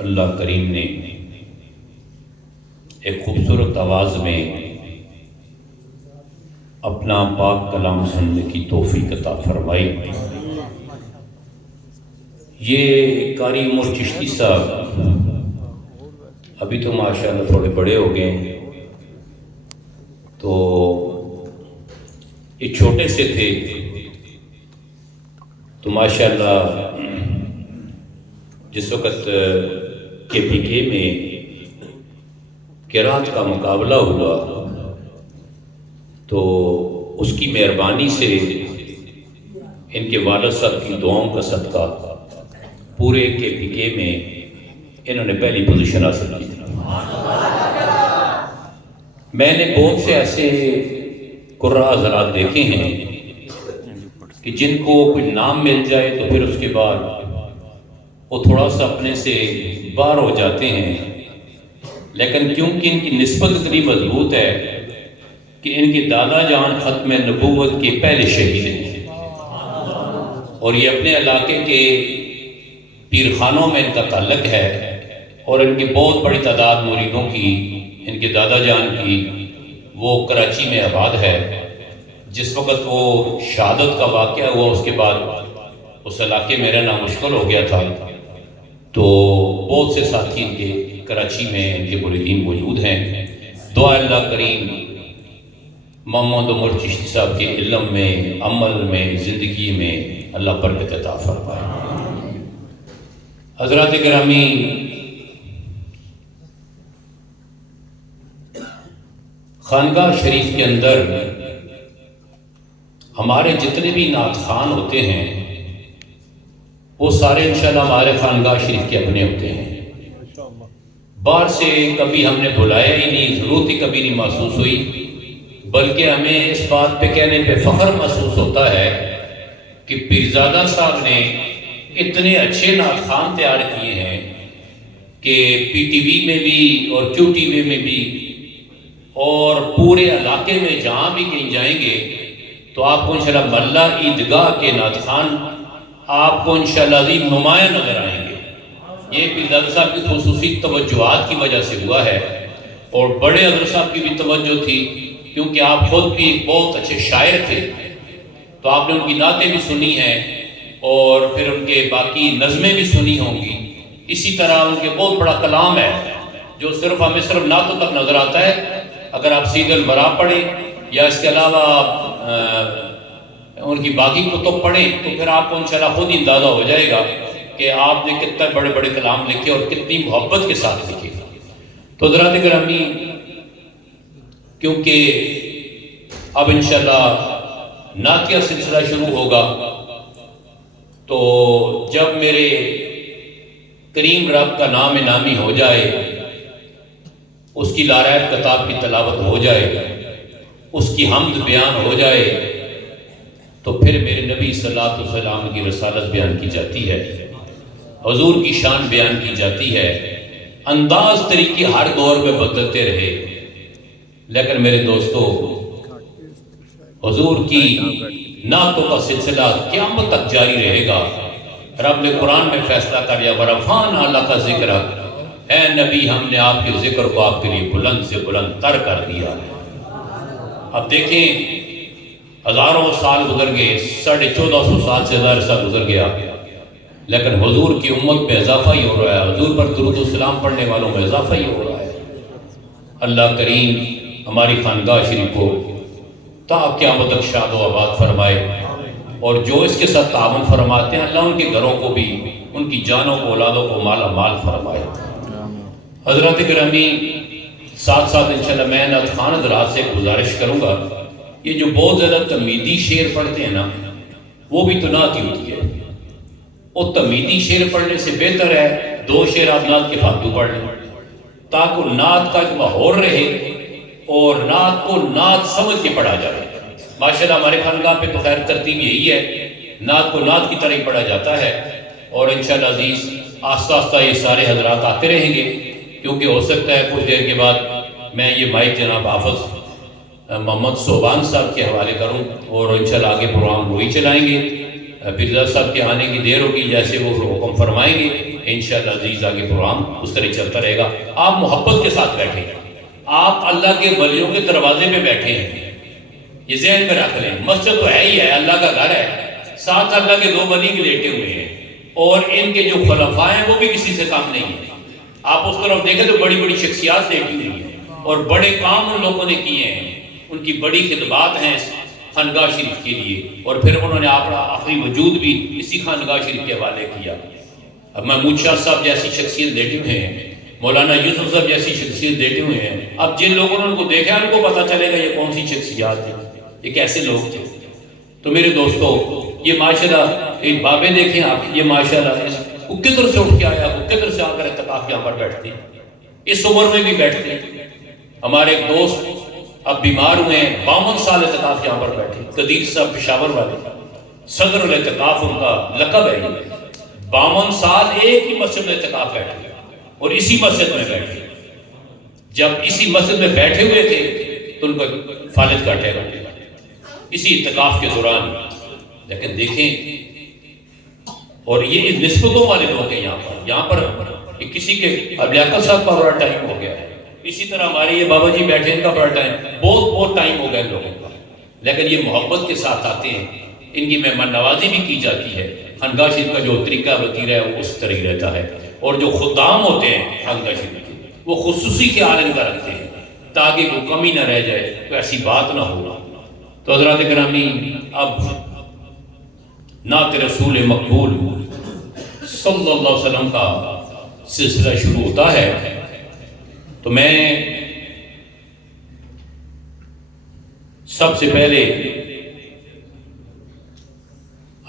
اللہ کریم نے ایک خوبصورت آواز میں اپنا پاک کلام سننے کی توفیق عطا فرمائی۔ یہ قاری عمر چشتی صاحب ابھی تو ماشاءاللہ تھوڑے بڑے ہو گئے ہیں، تو یہ چھوٹے سے تھے تو ماشاءاللہ جس وقت کے پی کے میں قرات کا مقابلہ ہوا تو اس کی مہربانی سے ان کے والد صاحب کی دعاؤں کا صدقہ پورے کے پی کے میں انہوں نے پہلی پوزیشن حاصل کی تھی۔ میں نے بہت سے ایسے قرآن حضرات دیکھے ہیں کہ جن کو کوئی نام مل جائے تو پھر اس کے بعد وہ تھوڑا سا اپنے سے باہر ہو جاتے ہیں، لیکن کیونکہ ان کی نسبت اتنی مضبوط ہے کہ ان کے دادا جان ختم نبوت کے پہلے شہید ہیں، اور یہ اپنے علاقے کے پیر خانوں میں ان کا تعلق ہے، اور ان کی بہت بڑی تعداد مریدوں کی ان کے دادا جان کی وہ کراچی میں آباد ہے۔ جس وقت وہ شہادت کا واقعہ ہوا اس کے بعد اس علاقے میں رہنا مشکل ہو گیا تھا، تو بہت سے ساتھی ان کے کراچی میں ان کے مریدین موجود ہیں۔ دعا اللہ کریم محمد عمر چشتی صاحب کے علم میں، عمل میں، زندگی میں اللہ برکت عطا فرمائے۔ حضرات گرامی، خانقاہ شریف کے اندر ہمارے جتنے بھی نعت خوان ہوتے ہیں وہ سارے انشاءاللہ ہمارے خانقاہ شریف کے اپنے ہوتے ہیں۔ باہر سے کبھی ہم نے بلایا ہی نہیں، ضرورت ہی کبھی نہیں محسوس ہوئی، بلکہ ہمیں اس بات پہ کہنے پہ فخر محسوس ہوتا ہے کہ پیرزادہ صاحب نے اتنے اچھے نعت خوان تیار کیے ہیں کہ پی ٹی وی میں بھی اور کیو ٹی وی میں بھی اور پورے علاقے میں جہاں بھی کہیں جائیں گے تو آپ کو انشاءاللہ ملہ عیدگاہ کے نعت خوان آپ کو انشاءاللہ عظیم نمایاں نظر آئیں گے۔ یہ پیرزادہ صاحب کی خصوصی توجہات کی وجہ سے ہوا ہے، اور بڑے حضرت صاحب کی بھی توجہ تھی کیونکہ آپ خود بھی ایک بہت اچھے شاعر تھے، تو آپ نے ان کی نعتیں بھی سنی ہیں اور پھر ان کے باقی نظمیں بھی سنی ہوں گی۔ اسی طرح ان کے بہت بڑا کلام ہے جو صرف ہمیں صرف نعتوں تک نظر آتا ہے۔ اگر آپ سید المرا پڑھیں یا اس کے علاوہ ان کی باقی کتب پڑھیں تو پھر آپ کو انشاءاللہ خود ہی اندازہ ہو جائے گا کہ آپ نے کتنے بڑے بڑے کلام لکھے اور کتنی محبت کے ساتھ لکھے۔ تو حضرات گرامی، کیونکہ اب انشاءاللہ نعتیہ سلسلہ شروع ہوگا، تو جب میرے کریم رب کا نام نامی ہو جائے، اس کی لارائب کتاب کی تلاوت ہو جائے، اس کی حمد بیان ہو جائے، تو پھر میرے نبی صلی اللہ علیہ وسلم کی رسالت بیان کی جاتی ہے، حضور کی شان بیان کی جاتی ہے۔ انداز طریقے ہر دور میں بدلتے رہے، لیکن میرے دوستو، حضور کی نعتوں کا سلسلہ قیامت تک جاری رہے گا۔ رب نے قرآن میں فیصلہ کر لیا، وَرَفَعْنَا لَكَ ذِكْرَكَ، اے نبی ہم نے آپ کے ذکر کو آپ کے لیے بلند سے بلند تر کر دیا۔ اب دیکھیں، ہزاروں سال گزر گئے، 1450 سال سے زیادہ عرصہ گزر گیا، لیکن حضور کی امت میں اضافہ ہی ہو رہا ہے، حضور پر درود و سلام پڑھنے والوں میں اضافہ ہی ہو رہا ہے۔ اللہ کریم ہماری خانقاہ شریف کو تا قیامت تک شاد و آباد فرمائے، اور جو اس کے ساتھ تعاون فرماتے ہیں اللہ ان کے گھروں کو بھی، ان کی جانوں کو، اولادوں کو مالا مال فرمائے۔ حضرات گرامی، ساتھ ساتھ انشاءاللہ میں نعت خوان حضرات سے گزارش کروں گا، یہ جو بہت زیادہ تمیدی شعر پڑھتے ہیں نا، وہ بھی تو نعت ہی ہوتی ہے۔ وہ تمیدی شعر پڑھنے سے بہتر ہے 2 شعر آپ نعت کے فاتو پڑھ لیں، تاکہ نعت کا ایک ماحول رہے اور نعت کو نعت سمجھ کے پڑھا جائے۔ ماشاءاللہ ہمارے خانقاہ پہ تو خیر ترتیب یہی ہے، نعت کو نعت کی طرح ہی پڑھا جاتا ہے، اور انشاءاللہ عزیز آہستہ آہستہ یہ سارے حضرات آتے رہیں گے، کیونکہ ہو سکتا ہے کچھ دیر کے بعد میں یہ مائک جناب حافظ محمد صوبان صاحب کے حوالے کروں، اور انشاءاللہ آگے پروگرام وہی چلائیں گے۔ پیرزادہ صاحب کے آنے کی دیر ہوگی، جیسے وہ حکم فرمائیں گے انشاءاللہ عزیز آگے پروگرام اس طرح چلتا رہے گا. آپ محبت کے ساتھ بیٹھیں, آپ اللہ کے ولیوں کے دروازے پہ بیٹھے ہیں, یہ ذہن میں رکھ لیں. مسجد تو ہے ہی ہے, اللہ کا گھر ہے, ساتھ اللہ کے 2 ولی بھی لیٹے ہوئے ہیں, اور ان کے جو خلفاء ہیں وہ بھی کسی سے کام نہیں ہیں. آپ اس طرف دیکھیں تو بڑی بڑی شخصیات لیٹی ہوئی ہیں, اور بڑے کام ان لوگوں نے کیے ہیں, ان کی بڑی خدمات ہیں خانقاہ شریف کے لیے, اور پھر انہوں نے اپنا آخری وجود بھی اسی خانقاہ شریف کے حوالے کیا. اب محمود شاہ صاحب جیسی شخصیت لیٹے ہوئے ہیں, مولانا یوسف صاحب جیسی شخصیت لیٹے ہوئے ہیں. اب جن لوگوں نے ان کو دیکھا ان کو پتہ چلے گا یہ کون سی شخصیات ہیں, یہ کیسے لوگ تھے. تو میرے دوستو, یہ ماشاءاللہ ایک بابے دیکھیں آپ, یہ ماشاءاللہ وہ کدھر سے اٹھ کے آیا, وہ کدھر سے آ کر اعتکاف یہاں پر بیٹھتے ہیں, اس عمر میں بھی بیٹھتے ہیں. ہمارے ایک دوست اب بیمار ہوئے ہیں, 52 سال اعتکاف یہاں پر بیٹھے. قدیر صاحب پشاور والے, صدر الاعتکاف ان کا لقب ہے. 52 سال ایک ہی مسجد میں اعتکاف بیٹھے, اور اسی مسجد میں بیٹھے. جب اسی مسجد میں بیٹھے ہوئے تھے تو ان کا فالد کا اٹیک ہو گیا اسی اعتکاف کے دوران. لیکن دیکھیں, اور یہ نسبتوں والے لوگ ہیں یہاں پر کسی کے, اب لیاقت صاحب کا بڑا ٹائم ہو گیا ہے, اسی طرح ہمارے یہ بابا جی بیٹھے ان کا بڑا ٹائم, بہت ٹائم ہو گیا ان لوگوں کا. لیکن یہ محبت کے ساتھ آتے ہیں, ان کی مہمان نوازی بھی کی جاتی ہے. خانقاہ شریف کا جو طریقہ وطیرہ ہے وہ اس طرح ہی رہتا ہے, اور جو خدام ہوتے ہیں خانقاہ شریف کے وہ خصوصی خیال ان کا رکھتے ہیں تاکہ کوئی کمی نہ رہ جائے, کوئی ایسی بات نہ ہو. تو حضرات گرامی, اب نعت رسول مقبول صلی اللہ علیہ وسلم کا سلسلہ شروع ہوتا ہے. تو میں سب سے پہلے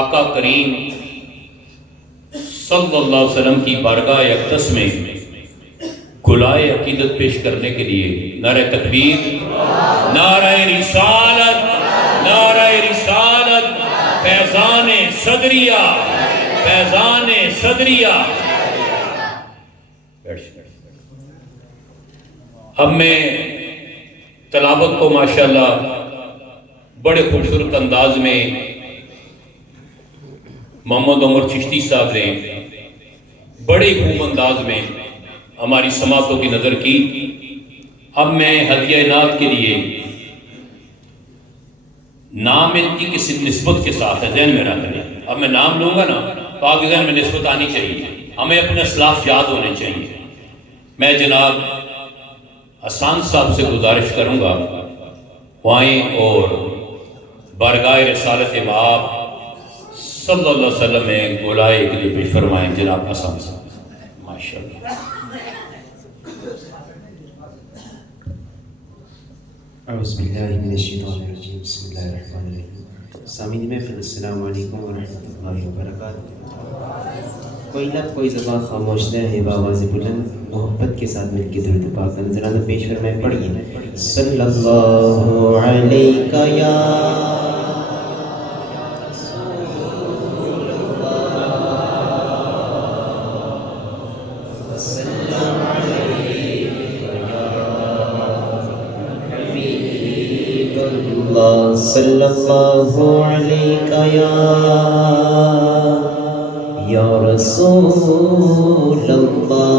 آقا کریم صلی اللہ علیہ وسلم کی بارگاہ اقدس میں گلائے عقیدت پیش کرنے کے لیے نعرہ تکبیر, نعرہ رسالت, نعرہ رسالت, فیضان صدریہ, فیضان صدریہ. اب میں تلاوت کو ماشاءاللہ بڑے خوبصورت انداز میں محمد عمر چشتی صاحب نے بڑے خوب انداز میں ہماری سماعتوں کی نظر کی. اب میں ہدیہ نعت کے لیے نام ان کی کسی نسبت کے ساتھ ہے, ذہن میں رکھ لیں. اب میں نام لوں گا نا تو آپ کے ذہن میں نسبت آنی چاہیے, ہمیں اپنے اسلاف یاد ہونے چاہیے. میں جناب حسان صاحب سے گزارش کروں گا وہ آئیں اور بارگاہ رسالت باب صلی اللہ علیہ وسلم میں گلائے کے لیے بھی فرمائیں. جناب حسان صاحب ماشاءاللہ. اعوذ باللہ من الشیطان الرجیم, بسم اللہ الرحمن الرحیم. سامعین محفل, السلام علیکم ورحمۃ اللہ وبرکاتہ. کوئی لب کوئی زبان خاموش نہ رہے, بآواز بلند محبت کے ساتھ مل کے درود پاک کا نذرانہ پیش فرمائیں. پڑھیے صلی اللہ علیہ یا صلی اللہ علیہ یا رسول اللہ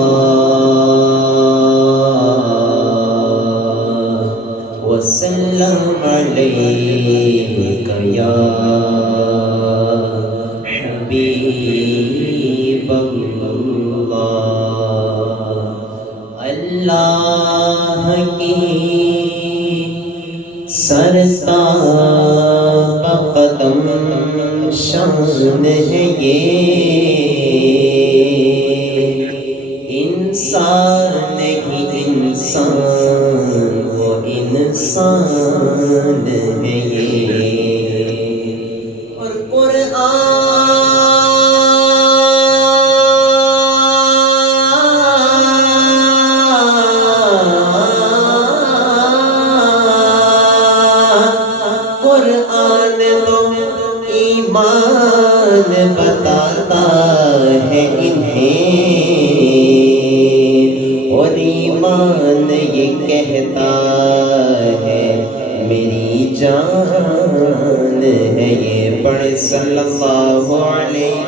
وسلم علیہ یا حبیب اللہ. اللہ کی سرتاب قدم شان ہے یہ, انسان نہیں انسان وہ انسان ہے یہ. اور قرآن تو ایمان بتاتا ہے انہیں, اور ایمان یہ کہتا ہے میری جان ہے یہ. پڑھ صلی اللہ علیہ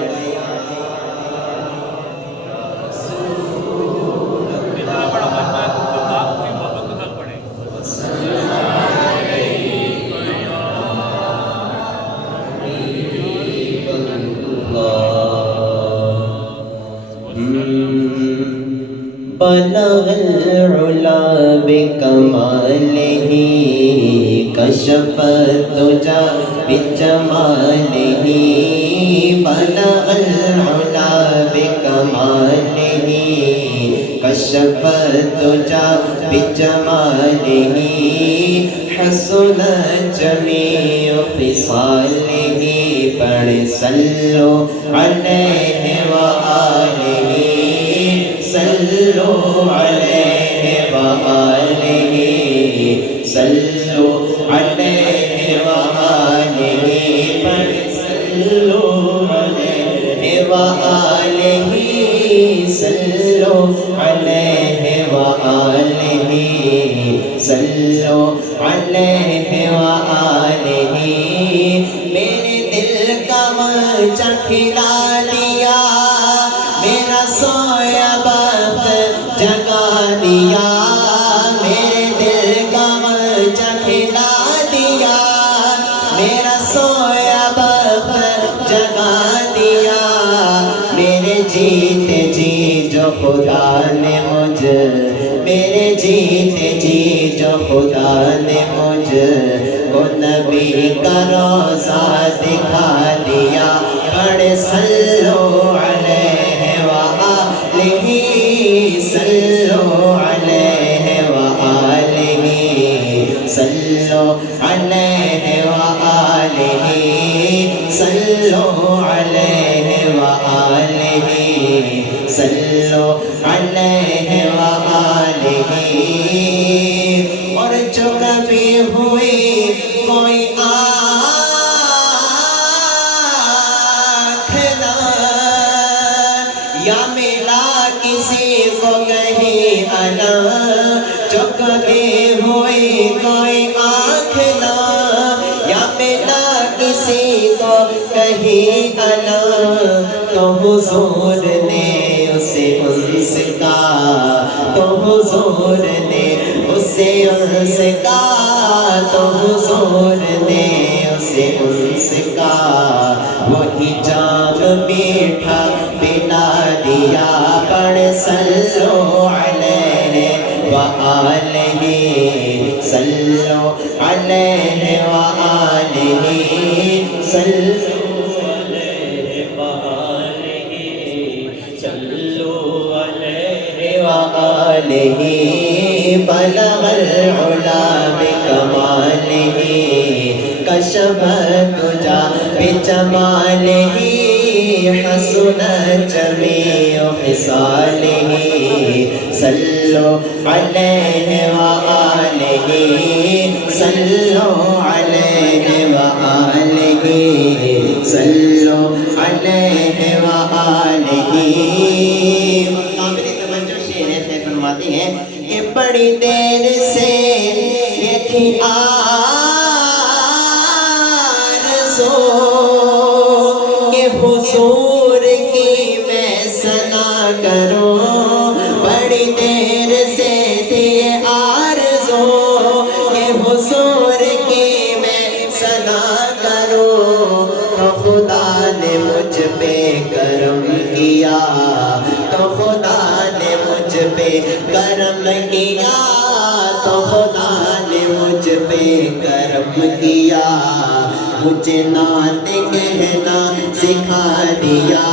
بلغ العلا بکمالہ کشف الدجا بجمالہ بلغ العلا بکمالہ کشف الدجا بجمالہ حسن جمیع خصالہ پڑھ صلو علیہ وآلہ صلو علیہ وآلہ صلو علیہ وآلہ پڑھ صلو علیہ وآلہ صلو علیہ وآلہ صلو علیہ وآلہ میرے دل کا مرچہ کھلا دیا میرا سویا بخت جگا دیا میرے دل کا مرچہ کھلا دیا میرا سویا بخت جگا دیا میرے جیتے جی جو خدا نے مجھ میرے جیتے جی جو خدا نے مجھ کو نبی کا روضہ دکھا دیا پڑھ صلو علیہ وآلہ صلو علیہ وآلہ صلو علیہ وآلہ صلو علیہ وآلہ صلو علیہ وآلہ اور جو کبھی ہوئی کوئی آنکھ نہ یا ملا کسی کو کہیں انا جو کبھی ہوئی کوئی آنکھ نہ یا ملا کسی کو کہیں انا تو حضور نے اسے انس کا تو حضور نے اسے انس کا تو حضور نے اسے انس کا وہی جام میٹھا پلا دیا پڑھ صلو علیہ وآلہ صلو علیہ وآلہ صلو علیہ وآلہ صلو علیہ وآلہ بلغ العلا بکمالہ کشف الدجا بجمالہ حسن جمیع خصالہ صلو علیہ وآلہ صلو علیہ وآلہ صلو علیہ وآلہ قابل توجہ شعر سے فرماتے ہیں کہ بڑی دیر سے یہ تھی آرزو کہ حضور کی میں ثنا کروں بڑی دیر سے تھی آرزو کہ حضور کی میں ثنا کروں تو خدا نے مجھ پہ کرم کیا تو خدا نے مجھ پہ کرم کیا تو خدا نے مجھ پہ کرم کیا مجھے نعت کہنا سکھا دیا